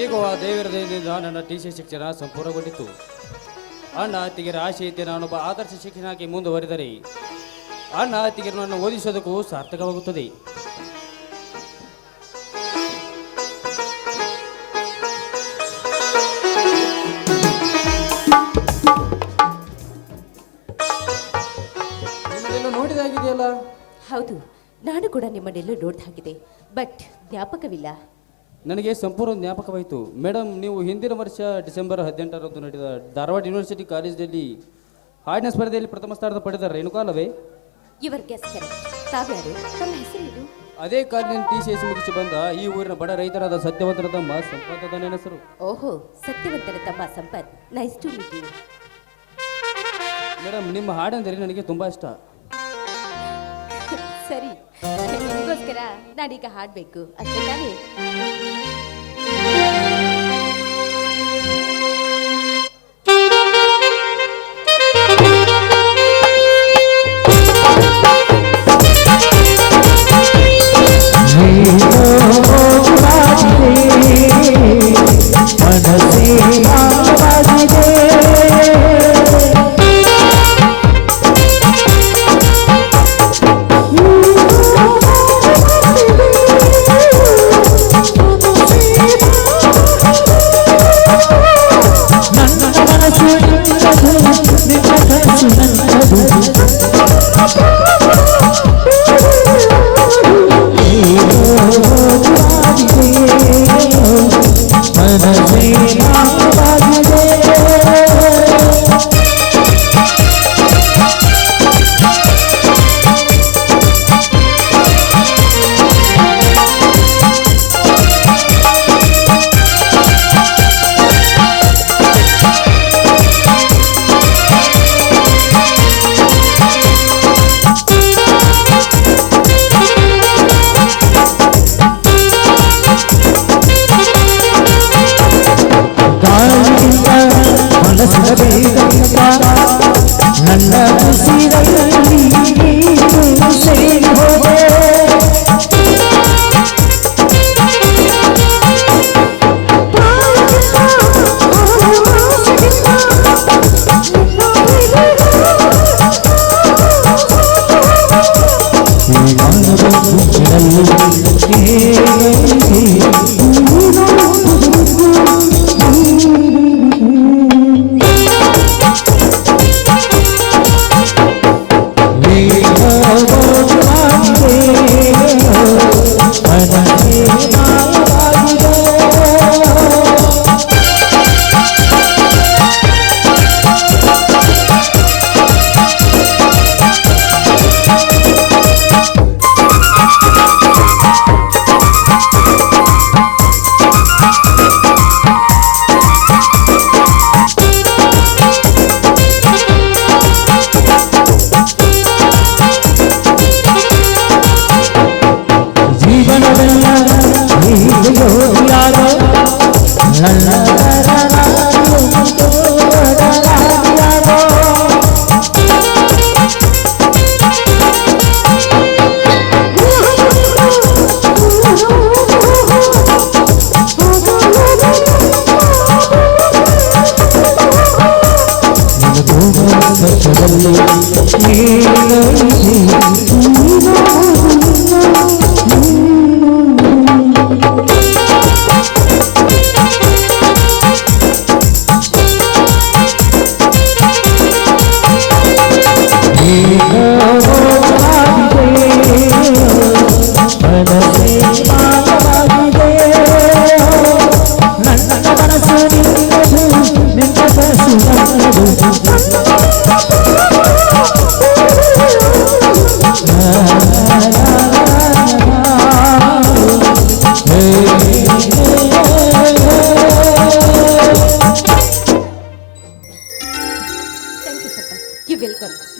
ಈಗ ಆ ದೇವರ ದಯದಿಂದ ನನ್ನ ಟಿ.ಸಿ ಶಿಕ್ಷಣ ಸಂಪೂರ್ಣಗೊಂಡಿತು. ಅಣ್ಣ ಅತ್ತಿಗೆರ ಆಶೆಯಂತೆ ನಾನೊಬ್ಬ ಆದರ್ಶ ಶಿಕ್ಷಣಕ್ಕೆ ಮುಂದುವರಿದರೆ ಅಣ್ಣ ಅತ್ತಿಗೆರ ನನ್ನ ಓದಿಸೋದಕ್ಕೂ ಸಾರ್ಥಕವಾಗುತ್ತದೆ. ನೋಡಿದಾಗಿದೆಯಲ್ಲ? ಹೌದು, ನಾನು ಕೂಡ ನಿಮ್ಮನ್ನೆಲ್ಲೂ ನೋಡಿದಾಗಿದೆ, ಬಟ್ ಜ್ಞಾಪಕವಿಲ್ಲ. ನನಗೆ ಸಂಪೂರ್ಣ ಜ್ಞಾಪಕವಾಯಿತು ಮೇಡಮ್. ನೀವು ಹಿಂದಿನ ವರ್ಷ ಡಿಸೆಂಬರ್ 18ರಂದು ನಡೆದ ಧಾರವಾಡ ಯೂನಿವರ್ಸಿಟಿ ಕಾಲೇಜಿನಲ್ಲಿ ಹಾಡಿನ ಸ್ಪರ್ಧೆಯಲ್ಲಿ ಪ್ರಥಮ ಸ್ಥಾನ ಪಡೆದ ರೇಣುಕಾ ಅಲ್ಲವೇ? Your guess correct. ತಾವ್ಯಾರು? ತಮ್ಮ ಹೆಸರೇನು? ಅದೇ ಕಾಲೇಜಿನ ಟಿ.ಸಿ.ಎಸ್ ಮುಗಿಸಿ ಬಂದ ಈ ಊರಿನ ಬಡ ರೈತರಾದ ಸತ್ಯವಂತರ ತಮ್ಮ ಸಂಪತ್ ನನ್ನ ಹೆಸರು. ಓಹೋ, ಸತ್ಯವಂತರ ತಮ್ಮ Sampath. Nice to meet you. Madam, ನಿಮ್ಮ ಹಾಡೆಂದರೆ ನನಗೆ ತುಂಬ ಇಷ್ಟ. ಸರಿ, ನಿಮಗೋಸ್ಕರ ನಾನೀಗ ಹಾಡಬೇಕು ಅಷ್ಟೇ ತಾನೇ?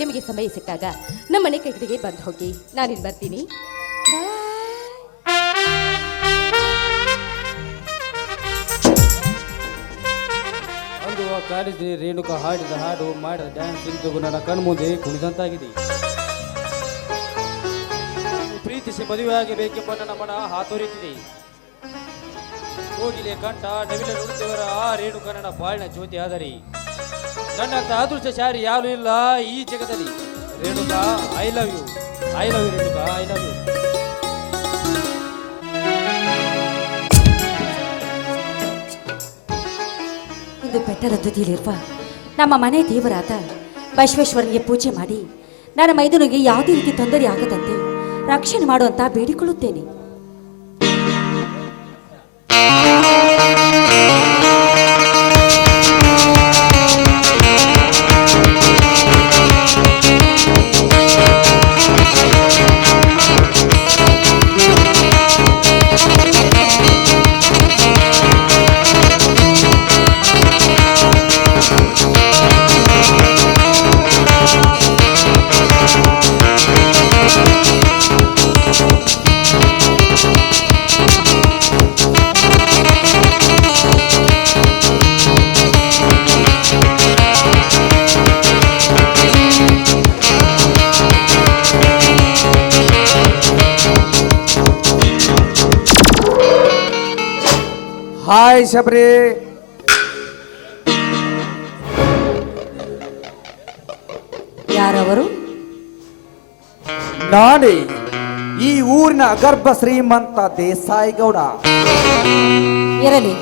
ನಿಮಗೆ ಸಮಯ ಸಿಕ್ಕಾಗ ನಮ್ಮ ಮನೆ ಕಡೆಗೆ ಬಂದು ಹೋಗಿ, ನಾನಿನ್ ಬರ್ತೀನಿ. ಅಂದು ಆ ಕಾಲೇಜಿನ ರೇಣುಕಾ ಹಾಡಿದ ಹಾಡು ಮಾಡಿದ ಡ್ಯಾನ್ಸ್ ಇಂದು ನನ್ನ ಕಣ್ಮುಂದೆ ಕುಣಿದಂತಾಗಿದೆ. ಪ್ರೀತಿಸಿ ಮದುವೆ ಆಗಬೇಕೆಂಬ ನನ್ನ ಮನ ಹಾತೊರೆತಿದೆ. ಓ ಕೋಗಿಲೆ ಕಂಠ ನವಿಲ ನುಡಿದವರ ಆ ರೇಣು ಕನ್ನಡ ಬಾಳಿನ ಜ್ಯೋತಿ ಆದರಿ ನನ್ನಂತ ಅದೃಷ್ಟಶಾಲಿ ಯಾರು ಇಲ್ಲ ಈ ಜಗದಲ್ಲಿ. Renuka, I love you, I love you Renuka, I love you. ಇದು ಬೆಟ್ಟದ ತುದಿಯಲ್ಲಿರುವ ನಮ್ಮ ಮನೆ ದೇವರಾದ ಬಸವೇಶ್ವರನಿಗೆ ಪೂಜೆ ಮಾಡಿ ನನ್ನ ಮೈದುನಿಗೆ ಯಾವುದೇ ರೀತಿ ತೊಂದರೆ ಆಗದಂತೆ ರಕ್ಷಣೆ ಮಾಡುವಂತ ಬೇಡಿಕೊಳ್ಳುತ್ತೇನೆ. ಹಾಯ್ ಶಬರಿ, ಯಾರವರು? ನಾನೇ ಈ ಊರಿನ ಅಗರ್ಭ ಶ್ರೀಮಂತ ದೇಸಾಯಿ ಗೌಡ. ಇರಲಿ,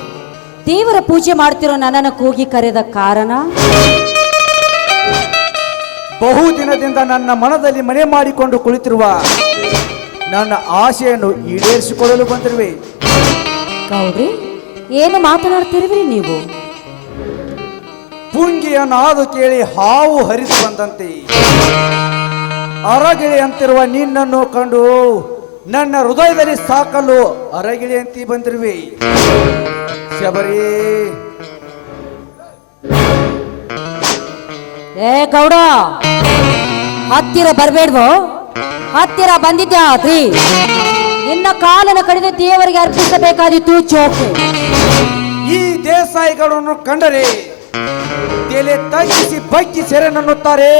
ದೇವರ ಪೂಜೆ ಮಾಡ್ತಿರೋ ನನ್ನನ್ನು ಕೂಗಿ ಕರೆದ ಕಾರಣ? ಬಹುದಿನದಿಂದ ನನ್ನ ಮನದಲ್ಲಿ ಮನೆ ಮಾಡಿಕೊಂಡು ಕುಳಿತಿರುವ ನನ್ನ ಆಶೆಯನ್ನು ಈಡೇರಿಸಿಕೊಳ್ಳಲು ಬಂದಿರುವೆ. ಗೌಡ್ರಿ, ಏನು ಮಾತನಾಡ್ತಿರುವಿರಿ ನೀವು? ಪುಂಗಿಯ ನಾದು ಕೇಳಿ ಹಾವು ಹರಿದು ಬಂದಂತೆ ಅರಗಿಳಿಯಂತಿರುವ ನಿನ್ನನ್ನು ಕಂಡು ನನ್ನ ಹೃದಯದಲ್ಲಿ ಸಾಕಲು ಅರಗಿಳಿಯಂತೆ ಬಂದಿರುವೆ. ಶಬರಿ, ಏ ಗೌಡ, ಹತ್ತಿರ ಬರಬೇಡ್ವೋ? ಹತ್ತಿರ ಬಂದಿದ್ದೆ ಆದ್ರಿ ನಿನ್ನ ಕಾಲನ್ನು ಕಡಿದು ದೇವರಿಗೆ ಅರ್ಪಿಸಬೇಕಾದಿತ್ತು ಚೋಕೆ. ಈ ದೇಸಾಯಿಗಳನ್ನು ಕಂಡರೆ ತಲೆ ತಗ್ಗಿಸಿ ಬಗ್ಗಿ ಸೆರೆನನ್ನುತ್ತಾರೆ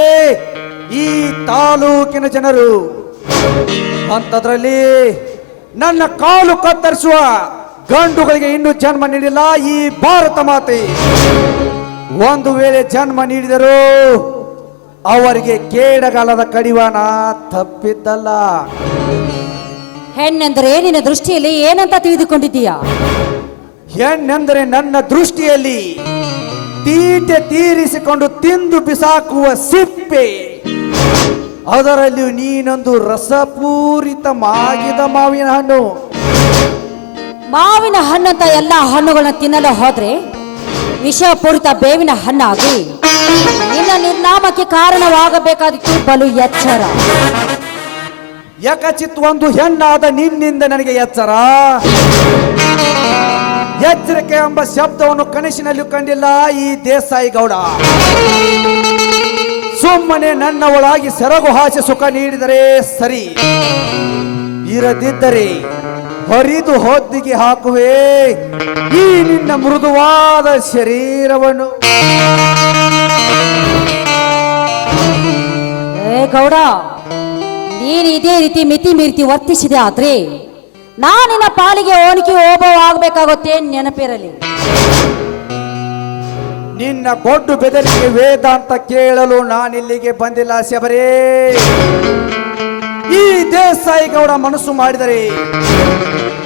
ಈ ತಾಲೂಕಿನ ಜನರು. ಅಂಥದ್ರಲ್ಲಿ ನನ್ನ ಕಾಲು ಕತ್ತರಿಸುವ ಗಂಡುಗಳಿಗೆ ಇನ್ನೂ ಜನ್ಮ ನೀಡಿಲ್ಲ ಈ ಭಾರತ ಮಾತೆ. ಒಂದು ವೇಳೆ ಜನ್ಮ ನೀಡಿದರೂ ಅವರಿಗೆ ಕೇಡಗಾಲದ ಕಡಿವಾಣ ತಪ್ಪಿದ್ದಲ್ಲ. ಹೆಣ್ಣೆಂದರೆ ನಿನ್ನ ದೃಷ್ಟಿಯಲ್ಲಿ ಏನಂತ ತಿಳಿದುಕೊಂಡಿದ್ದೀಯಾ? ಹೆಣ್ಣೆಂದರೆ ನನ್ನ ದೃಷ್ಟಿಯಲ್ಲಿ ತೀಟೆ ತೀರಿಸಿಕೊಂಡು ತಿಂದು ಬಿಸಾಕುವ ಸಿಪ್ಪೆ. ಅದರಲ್ಲಿಯೂ ನೀನೊಂದು ರಸಪೂರಿತ ಮಾಗಿದ ಮಾವಿನ ಹಣ್ಣು. ಮಾವಿನ ಹಣ್ಣಂತ ಎಲ್ಲ ಹಣ್ಣುಗಳನ್ನ ತಿನ್ನಲು ಹೋದ್ರೆ ವಿಷಪೂರಿತ ಬೇವಿನ ಹಣ್ಣಾಗಿ ನಿನ್ನ ನಿರ್ನಾಮಕ್ಕೆ ಕಾರಣವಾಗಬೇಕಾದಿತ್ತು. ಬಲು ಎಚ್ಚರ. ಯಕಚಿತ್ ಒಂದು ಹೆಣ್ಣಾದ ನಿನ್ನಿಂದ ನನಗೆ ಎಚ್ಚರ. ಎಚ್ಚರಿಕೆ ಎಂಬ ಶಬ್ದವನ್ನು ಕನಸಿನಲ್ಲಿ ಕಂಡಿಲ್ಲ ಈ ದೇಸಾಯಿ ಗೌಡ. ಸುಮ್ಮನೆ ನನ್ನ ಒಳಗಾಗಿ ಸೆರಗು ಹಾಸಿ ಸುಖ ನೀಡಿದರೆ ಸರಿ, ಇರದಿದ್ದರೆ ಹರಿದು ಹೊದ್ದಿಗೆ ಹಾಕುವೆ ಈ ನಿನ್ನ ಮೃದುವಾದ ಶರೀರವನ್ನು. ಏ ಗೌಡ, ನೀನು ಇದೇ ರೀತಿ ಮಿತಿ ಮೀರ್ತಿ ವರ್ತಿಸಿದೆ ಆದ್ರೆ ನಾನಿನ ಪಾಲಿಗೆ ಓಣಿಕೆ ಓಬವಾಗಬೇಕಾಗುತ್ತೆ, ನೆನಪಿರಲಿ. ನಿನ್ನ ಗೊಡ್ಡು ಬೆದರಿಗೆ ವೇದಾಂತ ಕೇಳಲು ನಾನಿಲ್ಲಿಗೆ ಬಂದಿಲ್ಲ ಶಬರೇ. ಈ ದೇಸಾಯಿ ಗೌಡ ಮನಸ್ಸು ಮಾಡಿದರೆ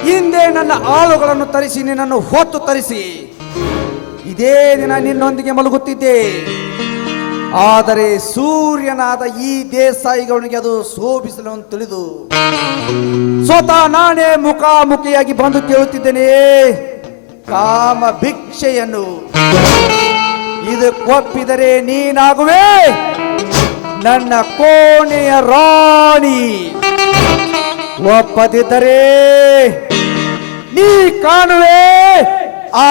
ಹಿಂದೆ ನನ್ನ ಆಳುಗಳನ್ನು ತರಿಸಿ ನಿನ್ನನ್ನು ಹೊತ್ತು ತರಿಸಿ ಇದೇ ದಿನ ನಿನ್ನೊಂದಿಗೆ ಮಲಗುತ್ತಿದ್ದೆ. ಆದರೆ ಸೂರ್ಯನಾದ ಈ ದೇಸಾಯಿ ಗೌಡನಿಗೆ ಅದು ಶೋಭಿಸಲು ಅಂತ ತಿಳಿದು ಸ್ವತಃ ನಾನೇ ಮುಖಾಮುಖಿಯಾಗಿ ಬಂದು ಕೇಳುತ್ತಿದ್ದೇನೆ ಕಾಮ ಭಿಕ್ಷೆಯನ್ನು. ಇದಕ್ಕೊಪ್ಪಿದರೆ ನೀನಾಗುವೆ ನನ್ನ ಕೋಣೆಯ ರಾಣಿ, ಒಪ್ಪದಿದ್ದರೆ ನೀ ಕಾಣುವೆ ಆ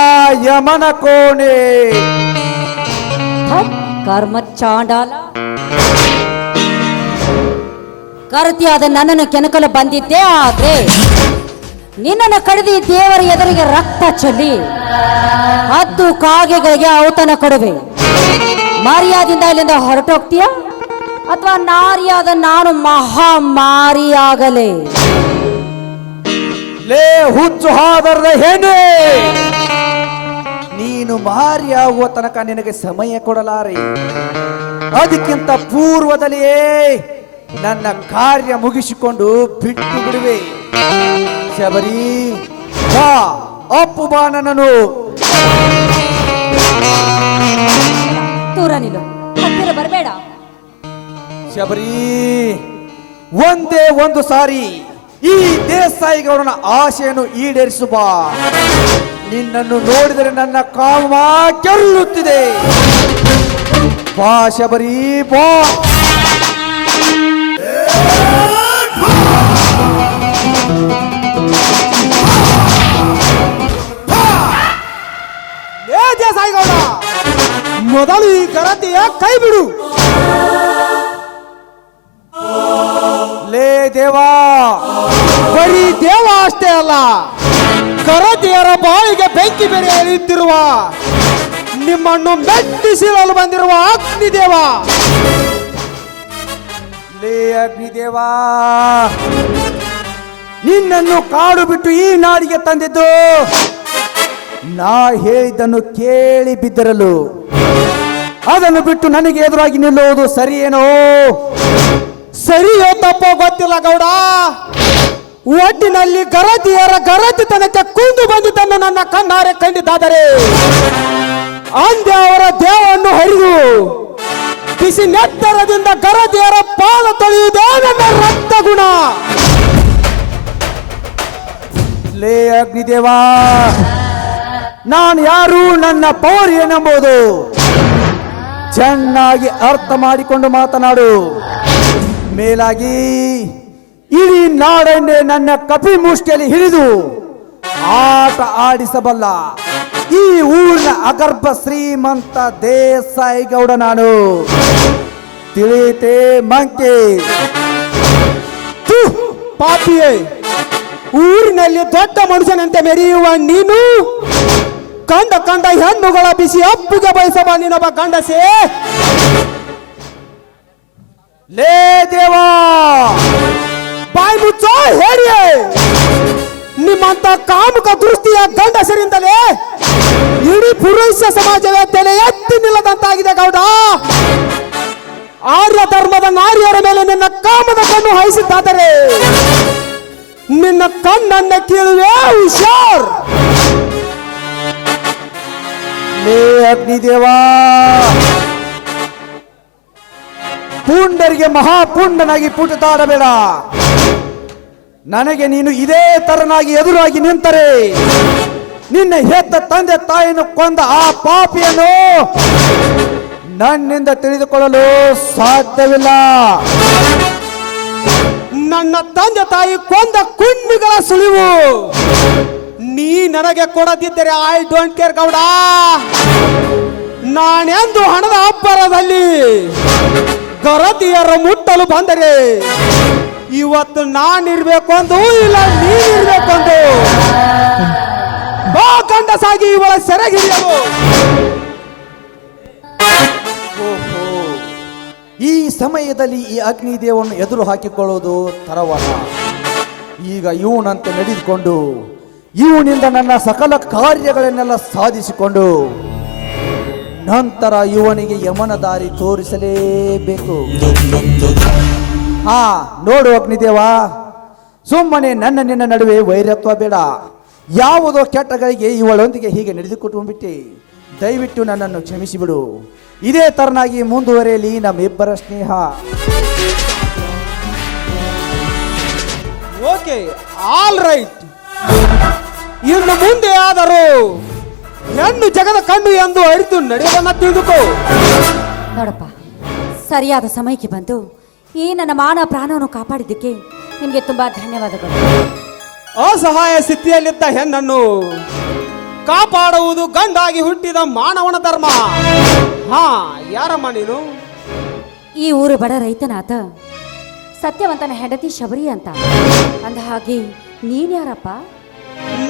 ಯಮನ ಕೋಣೆ. ಕರ್ಮ ಚಾಂಡಾಲ, ಕರತಿಯಾದ ನನ್ನನ್ನು ಕೆನಕಲು ಬಂದಿದ್ದೆ ಆದ್ರೆ ನಿನ್ನನ್ನು ಕಡಿದು ದೇವರ ಎದುರಿಗೆ ರಕ್ತ ಚೆಲ್ಲಿ 10 ಕಾಗೆಗಳಿಗೆ ಔತಣ ಕೊಡುವೆ. ಮರ್ಯಾದಿಂದ ಇಲ್ಲಿಂದ ಹೊರಟೋಗ್ತೀಯ ಅಥವಾ ನಾರಿಯಾದ ನಾನು ಮಹಾಮಾರಿಯಾಗಲೇ? ಲೇ ಹುಚ್ಚು ಹಾದರದ ಹೆಣ್ಣೆ, ನೀನು ಮಾರಿಯಾಗುವ ತನಕ ನಿನಗೆ ಸಮಯ ಕೊಡಲಾರೆ. ಅದಕ್ಕಿಂತ ಪೂರ್ವದಲ್ಲಿಯೇ ನನ್ನ ಕಾರ್ಯ ಮುಗಿಸಿಕೊಂಡು ಬಿಟ್ಟು ಬಿಡುವೆ. ಶಬರಿ ಬಾ, ಅಪ್ಪು ಬಾ ನನ್ನನ್ನು. ದೂರ ನಿಲ್ಲು, ಹತ್ತಿರ ಬರಬೇಡ. ಶಬರಿ, ಒಂದೇ ಒಂದು ಸಾರಿ ಈ ದೇಸಾಯಿಗೌಡನ ಆಶೆಯನ್ನು ಈಡೇರಿಸು ಬಾ. ನಿನ್ನನ್ನು ನೋಡಿದರೆ ನನ್ನ ಕಾಮ ಕೆರಳುತ್ತಿದೆ. ಬಾ ಶಬರಿ ಬಾ. ದೇಸಾಯಿಗೌಡ, ಮೊದಲು ಈ ಗರತಿಯ ಕೈ ಬಿಡು. ಲೇ ದೇವಾ, ಬರೀ ದೇವ ಅಷ್ಟೇ ಅಲ್ಲ, ಗರತಿಯರ ಬಾಯಿಗೆ ಬೆಂಕಿ ಬೇರೆ ಎಳೆಯುತ್ತಿರುವ, ನಿಮ್ಮನ್ನು ಮೆಟ್ಟಿಸಿರಲು ಬಂದಿರುವ ಅಗ್ನಿದೇವ. ಲೇ ಅಗ್ನಿದೇವಾ, ನಿನ್ನನ್ನು ಕಾಡು ಬಿಟ್ಟು ಈ ನಾಡಿಗೆ ತಂದಿದ್ದು ನಾ ಹೇಳಿದ್ದನ್ನು ಕೇಳಿ ಬಿದ್ದಿರಲು. ಅದನ್ನು ಬಿಟ್ಟು ನನಗೆ ಎದುರಾಗಿ ನಿಲ್ಲುವುದು ಸರಿಯೇನೋ? ಸರಿಯೋ ತಪ್ಪೋ ಗೊತ್ತಿಲ್ಲ ಗೌಡ, ಒಟ್ಟಿನಲ್ಲಿ ಗರತಿಯರ ಗರತಿತನಕ್ಕೆ ಕುಂದು ಬಂದಿದ್ದನ್ನು ನನ್ನ ಕಣ್ಣಾರೆ ಕಂಡಿದ್ದಾದರೆ ಅಂದೇ ಅವರ ದೇಹವನ್ನು ಹರಿದು ಬಿಸಿ ನೆತ್ತರದಿಂದ ಗರತಿಯರ ಪಾದ ತೊಳೆಯುವುದೇ ನನ್ನ ರಕ್ತ ಗುಣ. ಲೇ ಅಗ್ನಿದೇವಾ, ನಾನು ಯಾರು, ನನ್ನ ಪವರ್ ಏನೆಂಬುದು ಚೆನ್ನಾಗಿ ಅರ್ಥ ಮಾಡಿಕೊಂಡು ಮಾತನಾಡು. ಮೇಲಾಗಿ ಇಡೀ ನಾಡನ್ನೇ ನನ್ನ ಕಪಿ ಮುಷ್ಟಿಯಲ್ಲಿ ಹಿಡಿದು ಆಟ ಆಡಿಸಬಲ್ಲ ಈ ಊರಿನ ಅಗರ್ಭ ಶ್ರೀಮಂತ ದೇಸಾಯಿಗೌಡ ನಾನು. ತಿಳಿತೇ ಮಂಕೆ? ಪಾಪಿಯೇ, ಊರಿನಲ್ಲಿ ದೊಡ್ಡ ಮನುಷ್ಯನಂತೆ ಮೆರೆಯುವ ನೀನು ಕಂಡ ಹೆಣ್ಣುಗಳ ಬಿಸಿ ಅಪ್ಪುಗೆ ಬಯಸಬ ನೀನೊಬ್ಬ ಗಂಡಸೇ. ಲೇ ದೇವಾ, ಬಾಯಿ ಮುಚ್ಚೋ ಹೇಳಿಯೇ, ನಿಮ್ಮಂತ ಕಾಮುಕ ದೃಷ್ಟಿಯ ಗಂಡಸರಿಂದಲೇ ಇಡೀ ಪುರುಷ ಸಮಾಜವೇ ತಲೆ ಎತ್ತಿ ನಿಲ್ಲದಂತಾಗಿದೆ ಗೌಡ. ಆರ್ಯ ಧರ್ಮದ ನಾರಿಯರ ಮೇಲೆ ನಿನ್ನ ಕಾಮದ ಕಣ್ಣು ಹಾಯಿಸಿದ್ದಾದರೆ ನಿನ್ನ ಕಣ್ಣನ್ನ ಕೀಳುವೆ, ಹುಷಾರ್. ಲೇ ಅಗ್ನಿದೇವಾ, ಪುಂಡರಿಗೆ ಮಹಾಪುಂಡನಾಗಿ ಪುಟತಾಡಬೇಡ. ನನಗೆ ನೀನು ಇದೇ ತರನಾಗಿ ಎದುರಾಗಿ ನಿಂತರೆ ನಿನ್ನ ಹೆತ್ತ ತಂದೆ ತಾಯಿಯನ್ನು ಕೊಂದ ಆ ಪಾಪಿಯನ್ನು ನನ್ನಿಂದ ತಿಳಿದುಕೊಳ್ಳಲು ಸಾಧ್ಯವಿಲ್ಲ. ನನ್ನ ತಂದೆ ತಾಯಿ ಕೊಂದ ಕುಂಡಿಗಳ ಸುಳಿವು ನೀ ನನಗೆ ಕೊಡದಿದ್ದರೆ ಐ ಡೋಂಟ್ ಕೇರ್ ಗೌಡ. ನಾನೆಂದು ಹಣದ ಅಬ್ಬರದಲ್ಲಿ ಗರತಿಯರ ಮುಟ್ಟಲು ಬಂದರೆ ಇವತ್ತು ನಾನಿರ್ಬೇಕು ಅಂದು, ಇಲ್ಲ ನೀನಿರ್ಬೇಕು ಅಂದು ಬಾ ಗಂಡಸಾಗಿ ಇವಳ ಸೆರೆಗಿಳಿಯಲು. ಈ ಸಮಯದಲ್ಲಿ ಈ ಅಗ್ನಿದೇವವನ್ನು ಎದುರು ಹಾಕಿಕೊಳ್ಳುವುದು ತರವಲ್ಲ. ಈಗ ಇವನಂತೆ ನಡೆದುಕೊಂಡು ಇವನಿಂದ ನನ್ನ ಸಕಲ ಕಾರ್ಯಗಳನ್ನೆಲ್ಲ ಸಾಧಿಸಿಕೊಂಡು ನಂತರ ಇವನಿಗೆ ಯಮನ ದಾರಿ ತೋರಿಸಲೇಬೇಕು. ಹಾ ನೋಡು ಅಗ್ನಿದೇವ, ಸುಮ್ಮನೆ ನನ್ನ ನಿನ್ನ ನಡುವೆ ವೈರತ್ವ ಬೇಡ. ಯಾವುದೋ ಕೆಟ್ಟಗಳಿಗೆ ಇವಳೊಂದಿಗೆ ಹೀಗೆ ನಡೆದುಕೊಟ್ಟು ದಯವಿಟ್ಟು ನನ್ನನ್ನು ಕ್ಷಮಿಸಿಬಿಡು. ಇದೇ ತರನಾಗಿ ಮುಂದುವರೆಯಲಿ ನಮ್ಮಿಬ್ಬರ ಸ್ನೇಹ. Okay, all right. ಇನ್ನು ಮುಂದೆ ಆದರೂ ಹೆಣ್ಣು ಜಗದ ಕಣ್ಣು ಎಂದು ಅರಿತು ನಡೆಯೋದನ್ನ ತಿಳಿದುಕೋ. ನೋಡಪ್ಪ, ಸರಿಯಾದ ಸಮಯಕ್ಕೆ ಬಂದು ಈ ನನ್ನ ಮಾನ ಪ್ರಾಣವನ್ನು ಕಾಪಾಡಿದ್ದಕ್ಕೆ ನಿಮಗೆ ತುಂಬಾ ಧನ್ಯವಾದಗಳು. ಅಸಹಾಯ ಸ್ಥಿತಿಯಲ್ಲಿದ್ದ ಹೆಣ್ಣನ್ನು ಕಾಪಾಡುವುದು ಗಂಡಾಗಿ ಹುಟ್ಟಿದ ಮಾನವನ ಧರ್ಮ. ಹಾ, ಯಾರಮ್ಮ ನೀನು? ಈ ಊರು ಬಡ ರೈತನಾದ ಸತ್ಯವಂತನ ಹೆಂಡತಿ ಶಬರಿ ಅಂತ. ಅಂದ ಹಾಗೆ ನೀನ್ಯಾರಪ್ಪ?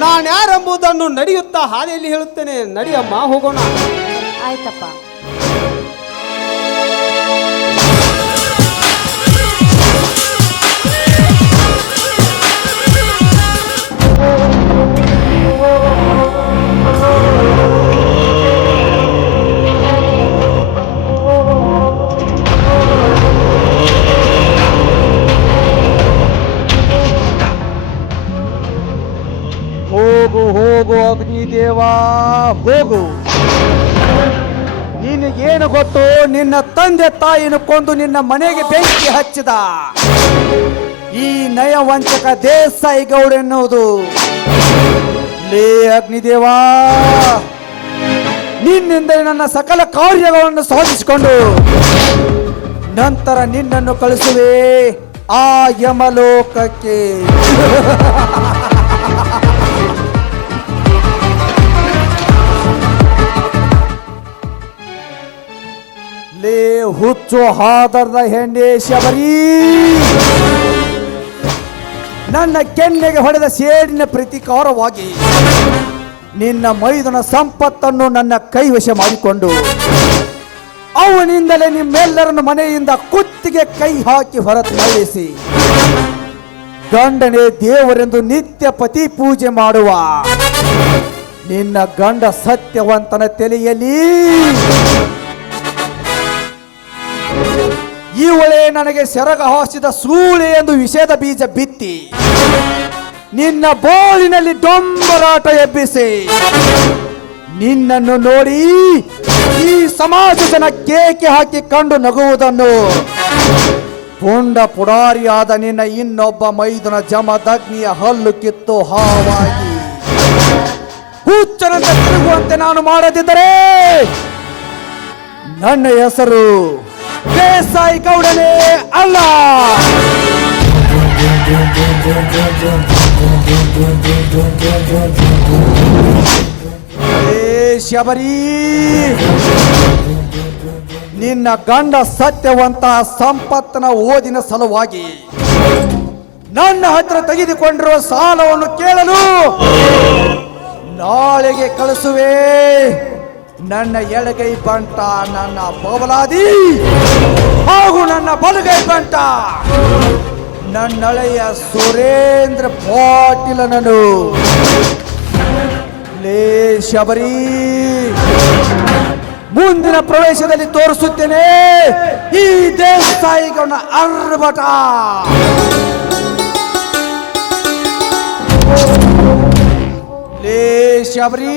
ನಾನ್ಯಾರೆಂಬುದನ್ನು ನಡೆಯುತ್ತಾ ಹಾದಿಯಲ್ಲಿ ಹೇಳುತ್ತೇನೆ. ನಡಿಯಮ್ಮ, ಹೋಗೋಣ. ಆಯ್ತಪ್ಪ. ಹೋಗು ಅಗ್ನಿದೇವ ಹೋಗು. ನಿನಗೇನು ಗೊತ್ತು? ನಿನ್ನ ತಂದೆ ತಾಯಿನ ಕೊಂದು ನಿನ್ನ ಮನೆಗೆ ಬೆಂಕಿ ಹಚ್ಚಿದ ಈ ನಯವಂಚಕ ದೇಸಾಯಿ ಗೌಡ ಎನ್ನುವುದು. ಲೇ ಅಗ್ನಿದೇವ, ನಿನ್ನಿಂದ ನನ್ನ ಸಕಲ ಕಾರ್ಯಗಳನ್ನು ಸಾಧಿಸಿಕೊಂಡು ನಂತರ ನಿನ್ನನ್ನು ಕಳಿಸುವೆ ಆ ಯಮಲೋಕಕ್ಕೆ. ಲೇ ಹುಚ್ಚು ಹಾದರದ ಹೆಂಡೆ ಶಬರಿ, ನನ್ನ ಕೆನ್ನೆಗೆ ಹೊಡೆದ ಸೇಡಿನ ಪ್ರತೀಕಾರವಾಗಿ ನಿನ್ನ ಮೈದುನ ಸಂಪತ್ತನ್ನು ನನ್ನ ಕೈವಶ ಮಾಡಿಕೊಂಡು ಅವನಿಂದಲೇ ನಿಮ್ಮೆಲ್ಲರನ್ನು ಮನೆಯಿಂದ ಕುತ್ತಿಗೆ ಕೈ ಹಾಕಿ ಹೊರತಳ್ಳಿಸಿ ಗಂಡನೇ ದೇವರೆಂದು ನಿತ್ಯ ಪತಿ ಪೂಜೆ ಮಾಡುವ ನಿನ್ನ ಗಂಡ ಸತ್ಯವಂತನ ತಲೆಯಲ್ಲಿ ಇವಳೇ ನನಗೆ ಸೆರಗ ಹಾಸಿದ ಸೂಳೆ ಎಂದು ವಿಷದ ಬೀಜ ಬಿತ್ತಿ ನಿನ್ನ ಬೋಳಿನಲ್ಲಿ ಡೊಂಬರಾಟ ಎಬ್ಬಿಸಿ ನಿನ್ನನ್ನು ನೋಡಿ ಈ ಸಮಾಜ ಜನ ಕೇಕೆ ಹಾಕಿ ಕಂಡು ನಗುವುದನ್ನು ಪುಂಡ ಪುಡಾರಿಯಾದ ನಿನ್ನ ಇನ್ನೊಬ್ಬ ಮೈದುನ ಜಮದಗ್ನಿಯ ಹಲ್ಲು ಕಿತ್ತು ಹಾವಾಗಿ ಹುಚ್ಚರಂತೆ ತಿರುಗುವಂತೆ ನಾನು ಮಾಡದಿದ್ದರೆ ನನ್ನ ಹೆಸರು ದೇಸಾಯಿ ಗೌಡನೇ ಅಲ್ಲ. ಶಬರಿ, ನಿನ್ನ ಗಂಡ ಸತ್ಯವಂತ ಸಂಪತ್ತನ ಓದಿನ ಸಲುವಾಗಿ ನನ್ನ ಹತ್ರ ತೆಗೆದುಕೊಂಡಿರುವ ಸಾಲವನ್ನು ಕೇಳಲು ನಾಳೆಗೆ ಕಳಿಸುವೆ ನನ್ನ ಎಡಗೈ ಬಂಟ ನನ್ನ ಬಬಲಾದಿ ಹಾಗೂ ನನ್ನ ಬಲಗೈ ಬಂಟ ನನ್ನಳೆಯ ಸುರೇಂದ್ರ ಪಾಟೀಲನನ್ನು. ಲೇ ಶಬರಿ, ಮುಂದಿನ ಪ್ರವೇಶದಲ್ಲಿ ತೋರಿಸುತ್ತೇನೆ ಈ ದೇಸಾಯಿಗಳನ್ನ ಅರ್ಭಟ. ಲೇ ಶಬರಿ,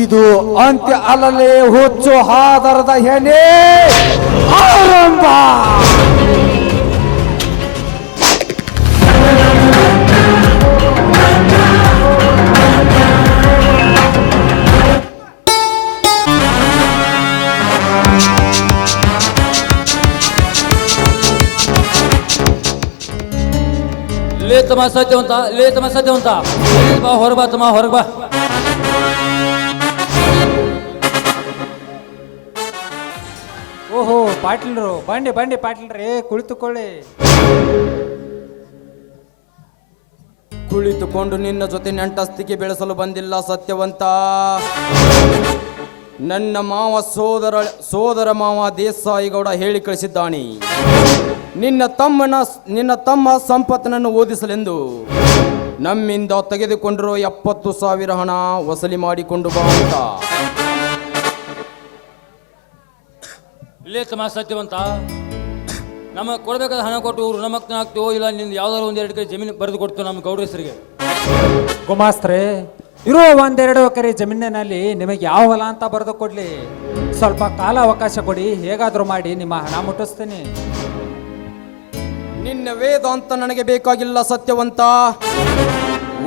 ಇದು ಅಂತ್ಯ ಅಲ್ಲಲೇ ಹುಚ್ಚು ಹಾದರದ ಹೆಣೆ ಆರಂಭ. ಲೇ ತಮ್ಮ ಸತ್ಯವಂತ, ಲೇ ತಮ್ಮ ಸತ್ಯವಂತ, ಬಾ ಹೊರಗೆ ಬಾ ತಮ್ಮ, ಹೊರಗೆ ಬಾ. ಓಹೋ ಪಾಟೀಲ್ರು, ಬಂಡಿ ಬಂಡಿ ಪಾಟೀಲ್ರಿ, ಕುಳಿತುಕೊಳ್ಳಿ. ಕುಳಿತುಕೊಂಡು ನಿನ್ನ ಜೊತೆ ನೆಂಟಸ್ತಿಕೆ ಬೆಳೆಸಲು ಬಂದಿಲ್ಲ ಸತ್ಯವಂತ. ನನ್ನ ಮಾವ ಸೋದರ ಮಾವ ದೇಸಾಯಿಗೌಡ ಹೇಳಿ ಕಳಿಸಿದ್ದಾನೆ, ನಿನ್ನ ತಮ್ಮ ಸಂಪತ್ತನನ್ನು ಓದಿಸಲೆಂದು ನಮ್ಮಿಂದ ತೆಗೆದುಕೊಂಡಿರೋ 70,000 ಹಣ ವಸೂಲಿ ಮಾಡಿಕೊಂಡು ಬಾ ಅಂತ. ಇಲ್ಲೇ ತಮ್ಮ ಸತ್ಯವಂತ, ನಮಗೆ ಕೊಡಬೇಕಾದ ಹಣ ಕೊಟ್ಟು ಋಣಮುಕ್ತ ಆಗ್ತೀವೋ ಇಲ್ಲ ನಿಂದು ಯಾವ್ದಾದ್ರು ಒಂದೆರಡು ಕಡೆ ಜಮೀನು ಬರೆದು ಕೊಡ್ತೀವಿ ನಮ್ಮ ಗೌಡ್ರ ಹೆಸರಿಗೆ. ಗುಮಾಸ್ತ್ರೆ, ಇರೋ 1-2 ಎಕರೆ ಜಮೀನಿನಲ್ಲಿ ನಿಮಗೆ ಯಾವ ಹೊಲ ಅಂತ ಬರೆದು ಕೊಡ್ಲಿ, ಸ್ವಲ್ಪ ಕಾಲ ಅವಕಾಶ ಕೊಡಿ, ಹೇಗಾದ್ರೂ ಮಾಡಿ ನಿಮ್ಮ ಹಣ ಮುಟ್ಟಿಸ್ತೀನಿ. ನಿನ್ನ ವೇದಾಂತ ನನಗೆ ಬೇಕಾಗಿಲ್ಲ ಸತ್ಯವಂತ.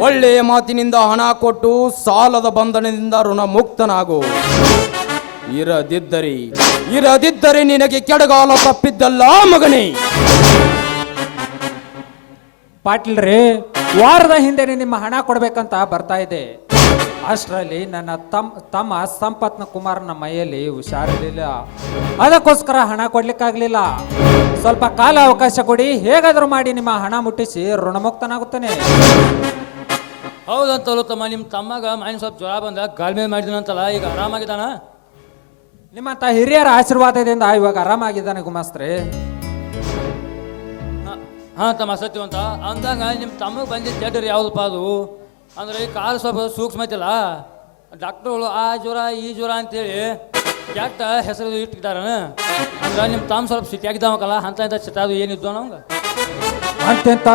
ಒಳ್ಳೆಯ ಮಾತಿನಿಂದ ಹಣ ಕೊಟ್ಟು ಸಾಲದ ಬಂಧನದಿಂದ ಋಣ ಮುಕ್ತನಾಗು. ಇರದಿದ್ದರೆ ನಿನಗೆ ಕೆಡಗಾಲ ತಪ್ಪಿದ್ದಲ್ಲ ಮಗನೇ. ಪಾಟೀಲ್ರಿ, ವಾರದ ಹಿಂದೆ ನಿಮ್ಮ ಹಣ ಕೊಡ್ಬೇಕಂತ ಬರ್ತಾ ಇದೆ. ಅಷ್ಟರಲ್ಲಿ ನನ್ನ ತಮ್ಮ ಸಂಪತ್ನ ಕುಮಾರನ ಮೈಯಲ್ಲಿ ಹುಷಾರಿರಲಿಲ್ಲ, ಅದಕ್ಕೋಸ್ಕರ ಹಣ ಕೊಡ್ಲಿಕ್ಕಾಗ್ಲಿಲ್ಲ. ಸ್ವಲ್ಪ ಕಾಲ ಅವಕಾಶ ಕೊಡಿ, ಹೇಗಾದ್ರೂ ಮಾಡಿ ನಿಮ್ಮ ಹಣ ಮುಟ್ಟಿಸಿ ಋಣಮುಕ್ತನಾಗುತ್ತಾನೆ. ಹೌದಂತಲ್ಲ ತಮ್ಮ, ನಿಮ್ಮ ತಮ್ಮಗ ಮೈನ್ ಸ್ವಲ್ಪ ಜ್ವರ ಬಂದ ಗಾಲ್ಮೇಲೆ ಮಾಡಿದನಂತಲ್ಲ, ಈಗ ಆರಾಮಾಗಿದ್ದಾನ? ನಿಮ್ಮಂತ ಹಿರಿಯರ ಆಶೀರ್ವಾದದಿಂದ ಇವಾಗ ಆರಾಮಾಗಿದ್ದಾನೆ ಗುಮಾಸ್ತ್ರೆ. ಹಾ ತಮ್ಮ ಸತ್ಯವಂತ, ಅಂದಾಗ ನಿಮ್ಮ ತಮಗೆ ಬಂದಿದ್ದ ಜಡ್ರಿ ಯಾವುದಪ್ಪ ಅದು? ಅಂದ್ರೆ ಕಾಲು ಸ್ವಲ್ಪ ಸೂಕ್ಷ್ಮ ಐತಲ್ಲ, ಡಾಕ್ಟರ್ಗಳು ಆ ಜ್ವರ ಈ ಜ್ವರ ಅಂತೇಳಿ ಕೆಟ್ಟ ಹೆಸರು ಇಟ್ಟಿದ್ದಾರ ಅಂದ್ರೆ ನಿಮ್ಮ ತಾಮ್ ಸ್ವಲ್ಪ ಸಿಟಿ ಆಗಿದ್ದಾವಲ್ಲ ಅಂತ ಚಟ ಅದು ಏನಿದ್ದು ನಮ್ಗೆ ಅಂತೆಂತ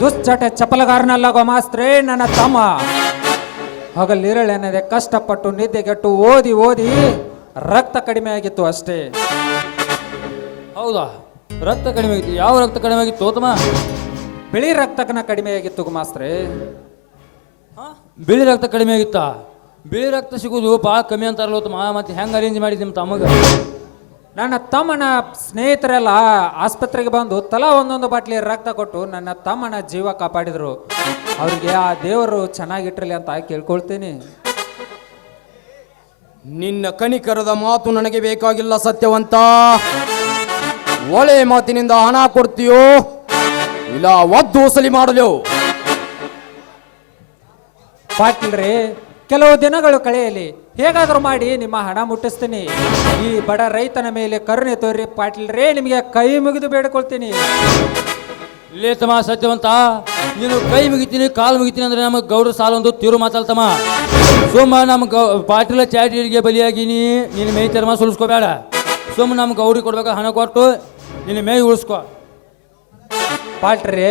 ದುಶ್ಚಟ ಚಪಲಗಾರನಲ್ಲ ಮಾಸ್ತ್ರೆ ನನ್ನ ತಮ್ಮ. ಹಗಲಿರಳೆನ್ನದೆ ಕಷ್ಟಪಟ್ಟು ನಿದ್ದೆಗೆಟ್ಟು ಓದಿ ಓದಿ ರಕ್ತ ಕಡಿಮೆ ಆಗಿತ್ತು ಅಷ್ಟೇ. ಹೌದಾ, ರಕ್ತ ಕಡಿಮೆ ಆಗಿತ್ತು? ಯಾವ ರಕ್ತ ಕಡಿಮೆ ಆಗಿತ್ತು ತಮ್ಮ? ಬಿಳಿ ರಕ್ತಕನ ಕಡಿಮೆ ಆಗಿತ್ತು ಮಾಸ್ತ್ರೆ. ಬಿಳಿ ರಕ್ತ ಕಡಿಮೆ ಆಗಿತ್ತಾ? ಬಿಳಿ ರಕ್ತ ಸಿಗೋದು ಭಾಳ ಕಮ್ಮಿ ಅಂತಾರಲ್ಲ ತಮ್ಮ, ಮತ್ತೆ ಹೆಂಗೆ ಅರೇಂಜ್ ಮಾಡಿದ್ದು ನಿಮ್ಮ ತಮಗೆ? ನನ್ನ ತಮ್ಮನ ಸ್ನೇಹಿತರೆಲ್ಲ ಆಸ್ಪತ್ರೆಗೆ ಬಂದು ತಲಾ ಒಂದೊಂದು ಬಾಟ್ಲಿ ರಕ್ತ ಕೊಟ್ಟು ನನ್ನ ತಮ್ಮನ ಜೀವ ಕಾಪಾಡಿದ್ರು. ಅವ್ರಿಗೆ ಆ ದೇವರು ಚೆನ್ನಾಗಿಟ್ಟಿರಲಿ ಅಂತ ಕೇಳ್ಕೊಳ್ತೀನಿ. ನಿನ್ನ ಕನಿಕರದ ಮಾತು ನನಗೆ ಬೇಕಾಗಿಲ್ಲ ಸತ್ಯವಂತ. ಒಳ್ಳೆ ಮಾತಿನಿಂದ ಹಣ ಕೊಡ್ತೀಯೋ ಇಲ್ಲ ಒದ್ದು ವಸೂಲಿ ಮಾಡಲು? ಪಾಟೀಲ್ರಿ, ಕೆಲವು ದಿನಗಳು ಕಳೆಯಲಿ, ಹೇಗಾದ್ರೂ ಮಾಡಿ ನಿಮ್ಮ ಹಣ ಮುಟ್ಟಿಸ್ತೀನಿ. ಈ ಬಡ ರೈತನ ಮೇಲೆ ಕರುಣೆ ತೋರಿ ಪಾಟೀಲ್ರೇ, ನಿಮಗೆ ಕೈ ಮುಗಿದು ಬೇಡಿಕೊಳ್ತೀನಿ. ಇಲ್ಲೇ ತಮ್ಮ ಸತ್ಯವಂತ, ನೀನು ಕೈ ಮುಗಿತೀನಿ ಕಾಲು ಮುಗಿತೀನಿ ಅಂದ್ರೆ ನಮಗೆ ಗೌಡ್ರ ಸಾಲ ಒಂದು ತೀರು ಮಾತಾಡ್ತಮ್ಮ. ಸೋಮ ನಮ್ಮ ಪಾಟೀಲ ಚಾಟಿಗೆ ಬಲಿಯಾಗಿನಿ, ನೀನು ಮೈ ಚರ್ಮ ಸುಲಿಸ್ಕೋಬೇಡ. ಸೋಮ ನಮ್ಮ ಗೌಡ್ರಿಗೆ ಕೊಡ್ಬೇಕು ಹಣ ಕೊಟ್ಟು ನಿನ್ನ ಮೈ ಉಳಿಸ್ಕೊ. ಪಾಟ್ರಿ,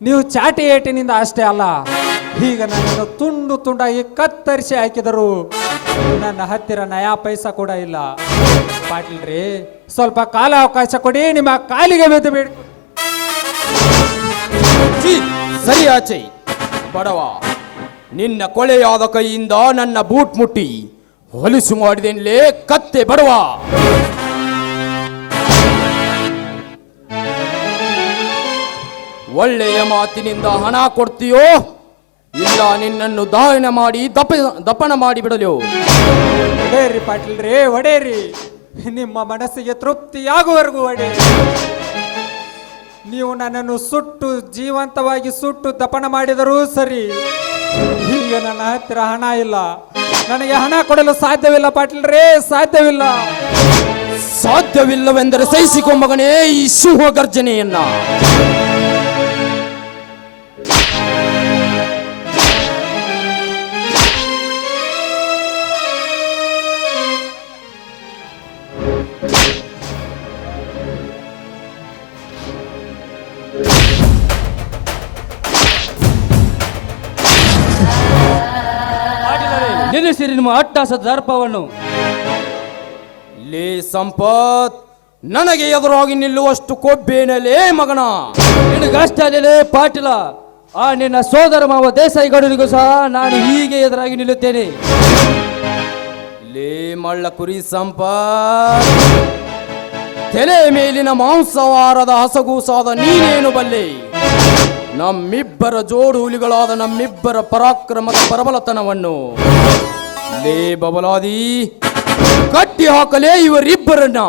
ನೀವು ಚಾಟಿ ಏಟಿನಿಂದ ಅಷ್ಟೇ ಅಲ್ಲ, ಈಗ ನನ್ನನ್ನು ತುಂಡು ತುಂಡಾಗಿ ಕತ್ತರಿಸಿ ಹಾಕಿದರು. ನನ್ನ ಹತ್ತಿರ ನಯಾ ಪೈಸಾ ಕೂಡ ಇಲ್ಲ. ಪಾಟೀಲ್ರಿ, ಸ್ವಲ್ಪ ಕಾಲ ಅವಕಾಶ ಕೊಡಿ, ನಿಮ್ಮ ಕಾಲಿಗೆ ಬಿದ್ದು ಬೇಡಿ. ಸರಿ ಆಚೆ ಬಡವ, ನಿನ್ನ ಕೊಳೆಯಾದ ಕೈಯಿಂದ ನನ್ನ ಬೂಟ್ ಮುಟ್ಟಿ ಹೊಲಿಸು ಮಾಡಿದೆನ್ಲೇ ಕತ್ತೆ ಬಡವ. ಒಳ್ಳೆಯ ಮಾತಿನಿಂದ ಹಣ ಕೊಡ್ತೀಯೋ ಇಲ್ಲ ನಿನ್ನನ್ನು ದಾನ ಮಾಡಿ ದಪನ ಮಾಡಿ ಬಿಡಲು? ಒಡೇರಿ ಪಾಟೀಲ್ರಿ, ಒಡೇರಿ, ನಿಮ್ಮ ಮನಸ್ಸಿಗೆ ತೃಪ್ತಿಯಾಗುವವರೆಗೂ ಒಡೇರಿ. ನೀವು ನನ್ನನ್ನು ಸುಟ್ಟು ಜೀವಂತವಾಗಿ ಸುಟ್ಟು ದಪನ ಮಾಡಿದರೂ ಸರಿ. ಈಗ ನನ್ನ ಹತ್ತಿರ ಹಣ ಇಲ್ಲ, ನನಗೆ ಹಣ ಕೊಡಲು ಸಾಧ್ಯವಿಲ್ಲ ಪಾಟೀಲ್ರೇ, ಸಾಧ್ಯವಿಲ್ಲ. ಸಾಧ್ಯವಿಲ್ಲವೆಂದರೆ ಸಹಿಸಿಕೊ ಮಗನೇ ಈ ಸಿಂಹ ಗರ್ಜನೆಯನ್ನ. ನಿಲ್ಲಿಸಿರಿ ನಿಮ್ಮ ಅಟ್ಟಾಸ ದರ್ಪವನ್ನು. ಲೇ ಸಂಪತ್, ನನಗೆ ಎದುರಾಗಿ ನಿಲ್ಲುವಷ್ಟು ಕೊಬ್ಬೇನಲೇ ಮಗನ? ನಿನಗಷ್ಟೇ ಅಲ್ಲೇ ಪಾಟೀಲ, ಆ ನಿನ್ನ ಸೋದರ ಮಾವ ದೇಸಾಯಿ ಗೌಡನಿಗೂ ಸಹ ನಾನು ಹೀಗೆ ಎದುರಾಗಿ ನಿಲ್ಲುತ್ತೇನೆ. ಲೇ ಮಳ್ಳ ಕುರಿ ಸಂಪತ್, ತಲೆ ಮೇಲಿನ ಮಾಂಸವಾರದ ಹಸಗೂಸಾದ ನೀನೇನು ಬಲ್ಲೆ? ನಮ್ಮಿಬ್ಬರ ಜೋಡು ಹುಲಿಗಳಾದ ನಮ್ಮಿಬ್ಬರ ಪರಾಕ್ರಮದ ಪರಬಲತನವನ್ನು ಲೇ ಬಬಲಾದಿ ಕಟ್ಟಿ ಹಾಕಲೇ ಇವರಿಬ್ಬರನ್ನ.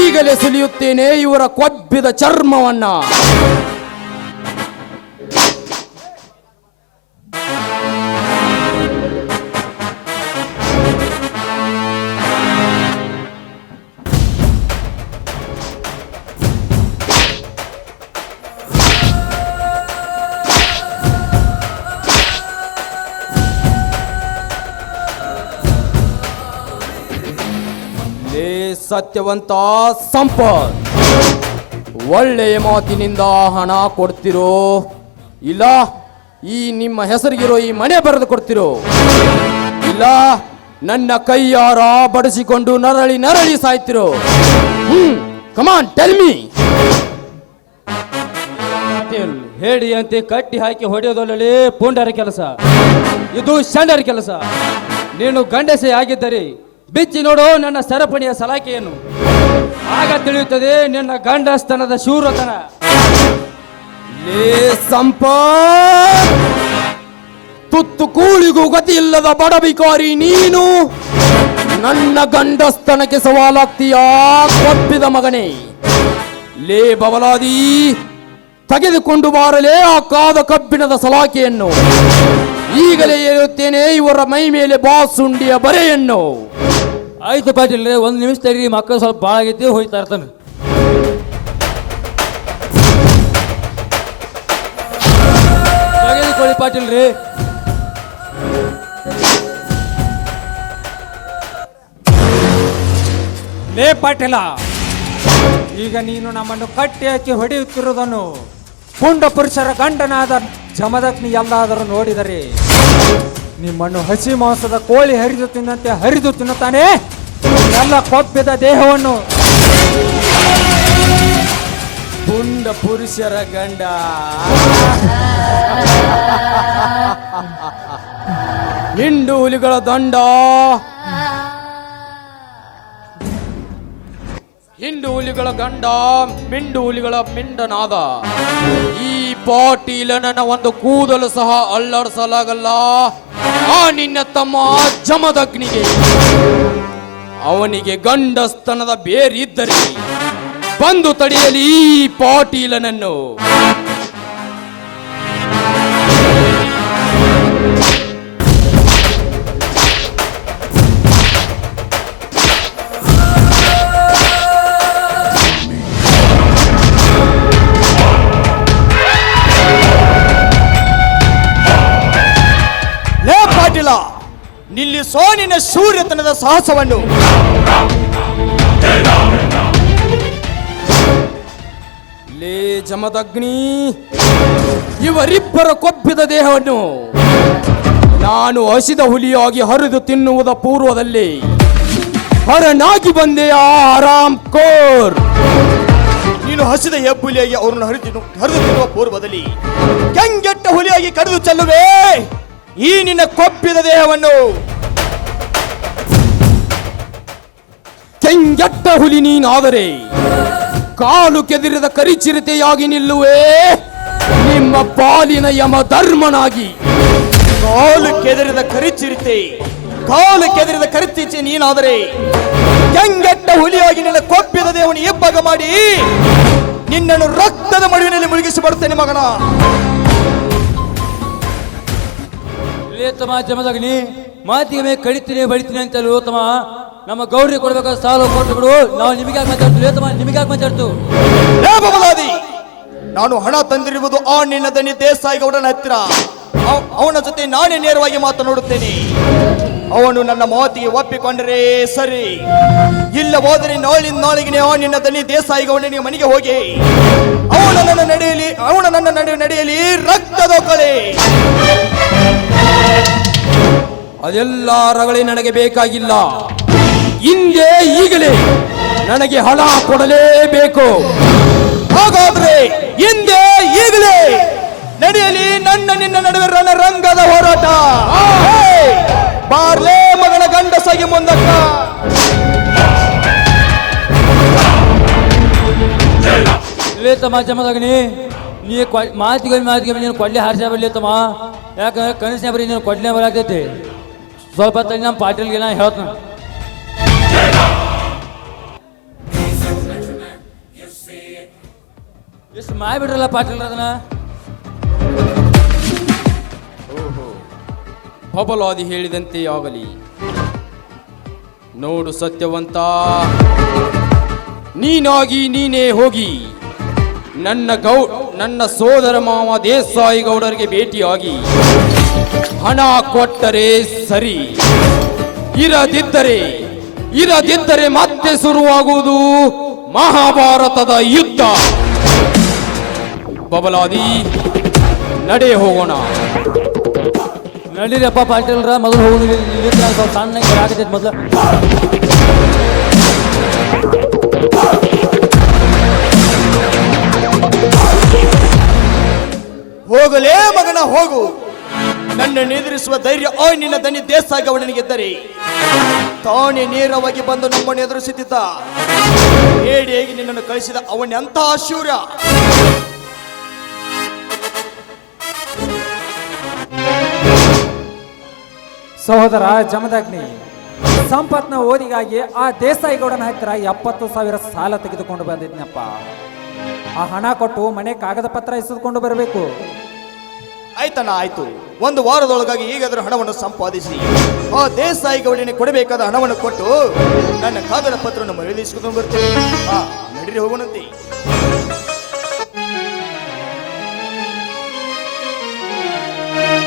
ಈಗಲೇ ಸುಲಿಯುತ್ತೇನೆ ಇವರ ಕೊಬ್ಬಿದ ಚರ್ಮವನ್ನ. ಸತ್ಯವಂತ ಸಂಪತ್, ಒಳ್ಳೆಯ ಮಾತಿನಿಂದ ಹಣ ಕೊಡ್ತಿರೋ ಇಲ್ಲ ಈ ನಿಮ್ಮ ಹೆಸರಿಗಿರೋ ಈ ಮನೆ ಬರೆದು ಕೊಡ್ತಿರೋ ಇಲ್ಲ ನನ್ನ ಕೈಯಾರ ಬಡಿಸಿಕೊಂಡು ನರಳಿ ನರಳಿ ಸಾಯ್ತಿರೋ? Come on tell me. ಹೇಳಿ ಅಂತೆ ಕಟ್ಟಿ ಹಾಕಿ ಹೊಡೆಯೋದಲ್ಲೇ ಪುಂಡರ ಕೆಲಸ, ಇದು ಶಂಡರ ಕೆಲಸ. ನೀನು ಗಂಡಸೆ ಆಗಿದ್ದರೆ ಬಿಚ್ಚಿ ನೋಡು ನನ್ನ ಸರಪಣಿಯ ಸಲಾಕೆಯನ್ನು, ಆಗ ತಿಳಿಯುತ್ತದೆ ನಿನ್ನ ಗಂಡಸ್ತನದ ಶೂರತನ. ಲೇ ಸಂಪತ್, ತುತ್ತು ಕೂಳಿಗೂ ಗತಿ ಇಲ್ಲದ ಬಡಬಿಕಾರಿ ನೀನು ನನ್ನ ಗಂಡಸ್ತನಕ್ಕೆ ಸವಾಲಾಗ್ತೀಯಾ ಕೊಬ್ಬಿದ ಮಗನೇ? ಲೇ ಬಬಲಾದಿ, ತೆಗೆದುಕೊಂಡು ಬಾರಲೇ ಆ ಕಾದ ಕಬ್ಬಿಣದ ಸಲಾಕೆಯನ್ನು. ಈಗಲೇ ಹೇಳುತ್ತೇನೆ ಇವರ ಮೈ ಮೇಲೆ ಬಾಸುಂಡಿಯ ಬರೆಯನ್ನು. ಆಯ್ತು ಪಾಟೀಲ್ರೆ, ಒಂದು ನಿಮಿಷ ತಡಿ, ಮಕ್ಕಳು ಸ್ವಲ್ಪ ಭಾಳ ಆಗೈತಿ, ಹೋಯ್ತಾ ಇರ್ತಾನೆ. ತೆಗೆದುಕೊಳ್ಳಿ ಪಾಟೀಲ್ರಿ. ಲೇ ಪಾಟೀಲ, ಈಗ ನೀನು ನಮ್ಮನ್ನು ಕಟ್ಟಿ ಹಾಕಿ ಹೊಡೆಯುತ್ತಿರುವುದನ್ನು ಪುಂಡ ಪುರುಷರ ಗಂಡನಾದ ಜಮದಗ್ನಿ ಎಲ್ಲಾದರೂ ನೋಡಿದರೆ ನಿಮ್ಮನ್ನು ಹಸಿ ಮಾಂಸದ ಕೋಳಿ ಹರಿದು ತಿನ್ನಂತೆ ಹರಿದು ತಿನ್ನುತ್ತಾನೆ. ಎಲ್ಲ ಕೊಬ್ಬಿದ ದೇಹವನ್ನು ಪುಂಡ ಪುರುಷರ ಗಂಡ. ಹಿಂಡು ಹುಲಿಗಳ ದಂಡ, ಹಿಂಡು ಹುಲಿಗಳ ಗಂಡ, ಮಿಂಡು ಹುಲಿಗಳ ಮಿಂಡನಾದ ಈ ಪಾಟೀಲನ ಒಂದು ಕೂದಲು ಸಹ ಅಲ್ಲಾಡಿಸಲಾಗಲ್ಲ. ಆ ನಿನ್ನ ತಮ್ಮ ಜಮದಗ್ನಿಗೆ ಅವನಿಗೆ ಗಂಡಸ್ತನದ ಬೇರಿದ್ದರೆ ಬಂದು ತಡೆಯಲಿ ಈ ಪಾಟೀಲನನ್ನು. ಲೇ ಪಾಟೀಲ, ನಿಲ್ಲಿಸೋ ನಿನ್ನ ಸೂರ್ಯತನದ ಸಾಹಸವನ್ನು. ಲೇ ಜಮದಗ್ನಿ, ಇವರಿಬ್ಬರ ಕೊಬ್ಬಿದ ದೇಹವನ್ನು ನಾನು ಹಸಿದ ಹುಲಿಯಾಗಿ ಹರಿದು ತಿನ್ನುವುದ ಪೂರ್ವದಲ್ಲಿ ಹರನಾಗಿ ಬಂದೆ ಆ ಆರಾಮ್ ಕೋರ್. ನೀನು ಹಸಿದ ಹೆಬ್ಬುಲಿಯಾಗಿ ಅವರನ್ನು ಹರಿದು ತಿನ್ನುವ ಪೂರ್ವದಲ್ಲಿ ಕೆಂಗೆಟ್ಟ ಹುಲಿಯಾಗಿ ಕಡಿದು ಚೆಲ್ಲುವೆ ಈ ನಿನ್ನ ಕೊಬ್ಬಿದ ದೇಹವನ್ನು. ಕೆಂಗೆಟ್ಟ ಹುಲಿ ನೀನಾದರೆ ಕಾಲು ಕೆದಿರಿದ ಕರಿಚಿರತೆಯಾಗಿ ನಿಲ್ಲುವೆ ನಿಮ್ಮ ಪಾಲಿನ ಯಮ ಧರ್ಮನಾಗಿ. ಕಾಲು ಕೆದರಿದ ಕರಿಚಿರಿತೆ, ಕಾಲು ಕೆದರಿದ ಕರಿಚೀಚೆ ನೀನಾದರೆ ಕೆಂಗೆಟ್ಟ ಹುಲಿಯಾಗಿ ನಿನ್ನ ಕೊಬ್ಬಿದ ದೇಹವನ್ನು ಇಬ್ಬಾಗ ಮಾಡಿ ನಿನ್ನನ್ನು ರಕ್ತದ ಮಡುವಿನಲ್ಲಿ ಮುಳುಗಿಸಿ ಬರುತ್ತೇನೆ ಮಗನ. ಲೇ ತಮ್ಮ ಜಮದಗ್ನಿ, ಮಾತಿಗೆ ಮೇಲೆ ಕಡಿತೀನಿ ಬಡಿತೀನಿ ಅಂತಲೂ ತಮ್ಮ ನಮ್ಮ ಗೌರಿ ಕೊಡ್ಬೇಕಾದ ಸಾಲು ಕೊಟ್ಟು ಬಿಡು. ನಾವು ನಿಮಗಾಗಿ ಮಾತಾಡ್ತೀವಿ. ಲೇ ತಮ್ಮ, ನಿಮಗಾಗಿ ಮಾತಾಡ್ತು. ಲೇ ಬಬಲಾದಿ, ನಾನು ಹಣ ತಂದಿರುವುದು ಆ ನಿನ್ನ ದನಿ ದೇಸಾಯಿ ಗೌಡನ ಹತ್ತಿರ. ಅವನ ಜೊತೆ ನಾನೇ ನೇರವಾಗಿ ಮಾತನಾಡುತ್ತೇನೆ. ಅವನು ನನ್ನ ಮಾತಿಗೆ ಒಪ್ಪಿಕೊಂಡರೆ ಸರಿ, ಇಲ್ಲ ಹೋದರೆ ನಾಳಿಗೆ ಆ ನಿನ್ನ ದನಿ ದೇಸಾಯಿ ಗೌಡನಿಗೆ ಮನೆಗೆ ಹೋಗಿ ಅವನ ನನ್ನ ನಡೆಯಲಿ ರಕ್ತದ ಕಳೆ. ಅದೆಲ್ಲ ರಗಳೆ ನನಗೆ ಬೇಕಾಗಿಲ್ಲ. ಹಿಂದೆ ಈಗಲೇ ನನಗೆ ಹಣ ಕೊಡಲೇಬೇಕು. ಹಾಗಾದ್ರೆ ಹಿಂದೆ ಈಗಲೇ ನಡೆಯಲಿ ನನ್ನ ನಿನ್ನ ನಡುವೆ ರಣರಂಗದ ಹೋರಾಟ. ಬಾರ್ಲೇ ಮಗನ ಗಂಡಸಾಗಿ ಮುಂದಕ್ಕ. ಲೇ ತಮ್ಮ ಜಮದಗ್ನಿ, ನೀ ಮಾತಿಗೆ ನೀನು ಕೊಡ್ಲೆ ಹಾರಿಸ ಬರಲಿ ತಮ್ಮ. ಯಾಕಂದ್ರೆ ಕನಸಿನ ಬರೀ ನೀನು ಕೊಡ್ಲೆ ಬರಾಕೈತಿ. ಸ್ವಲ್ಪ ತಡಿ, ನಮ್ಮ ಪಾಟೀಲ್ಗೆ ನಾ ಹೇಳ್ತಾನೆ. ಎಷ್ಟು ಮಾಡಿಬಿಡ್ರಲ್ಲ ಪಾಟೀಲ್ ಅದನ್ನ. ಬಬಲಾದಿ ಹೇಳಿದಂತೆ ಆಗಲಿ. ನೋಡು ಸತ್ಯವಂತ, ನೀನಾಗಿ ನೀನೇ ಹೋಗಿ ನನ್ನ ಸೋದರ ಮಾವ ದೇಸಾಯಿ ಗೌಡರಿಗೆ ಭೇಟಿಯಾಗಿ ಹಣ ಕೊಟ್ಟರೆ ಸರಿ. ಇರದಿದ್ದರೆ ಮತ್ತೆ ಶುರುವಾಗುವುದು ಮಹಾಭಾರತದ ಯುದ್ಧ. ಬಬಲಾದಿ, ನಡೆ ಹೋಗೋಣ. ನಡೀರಪ್ಪ ಪಾಟೀಲ್ರ, ಮೊದಲು ಹೋಗುದು. ಸ್ವಲ್ಪ ಸಣ್ಣಗೆ ಆಗತೈತೆ ಮೊದಲು. ಹೋಗಲೇ ಮಗನ ಹೋಗು. ನನ್ನನ್ನು ಎದುರಿಸುವ ಧೈರ್ಯ ಆ ನಿನ್ನ ದನಿ ದೇಸಾಯಿ ಗೌಡನಿಗಿದ್ದರೆ ತಾನೇ ನೇರವಾಗಿ ಬಂದು ನಮ್ಮನ್ನು ಎದುರಿಸುತ್ತಿದ್ದ. ಹೇಗೆ ನಿನ್ನನ್ನು ಕಳಿಸಿದ ಅವನೆಂತಹ ಶೂರ. ಸಹೋದರ ಜಮದಗ್ನಿ, ಸಂಪತ್ನ ಓದಿಗಾಗಿ ಆ ದೇಸಾಯಿ ಗೌಡನ ಹತ್ತಿರ 70,000 ಸಾಲ ತೆಗೆದುಕೊಂಡು ಬಂದಿದ್ನಪ್ಪ. ಆ ಹಣ ಕೊಟ್ಟು ಮನೆ ಕಾಗದ ಪತ್ರ ಇಸಿದುಕೊಂಡು ಬರಬೇಕು. ಆಯ್ತಣ್ಣ, ಆಯ್ತು. ಒಂದು ವಾರದೊಳಗಾಗಿ ಈಗಾದರೂ ಹಣವನ್ನು ಸಂಪಾದಿಸಿ ಆ ದೇಸಾಯಿ ಗೌಡನಿಗೆ ಕೊಡಬೇಕಾದ ಹಣವನ್ನು ಕೊಟ್ಟು ನನ್ನ ಕಾಗದ ಪತ್ರವನ್ನು ಮರಳಿಸಿಕೊಂಡು ಬರ್ತೇನೆ. ನಡೀರಿ ಹೋಗೋಣಂತೆ.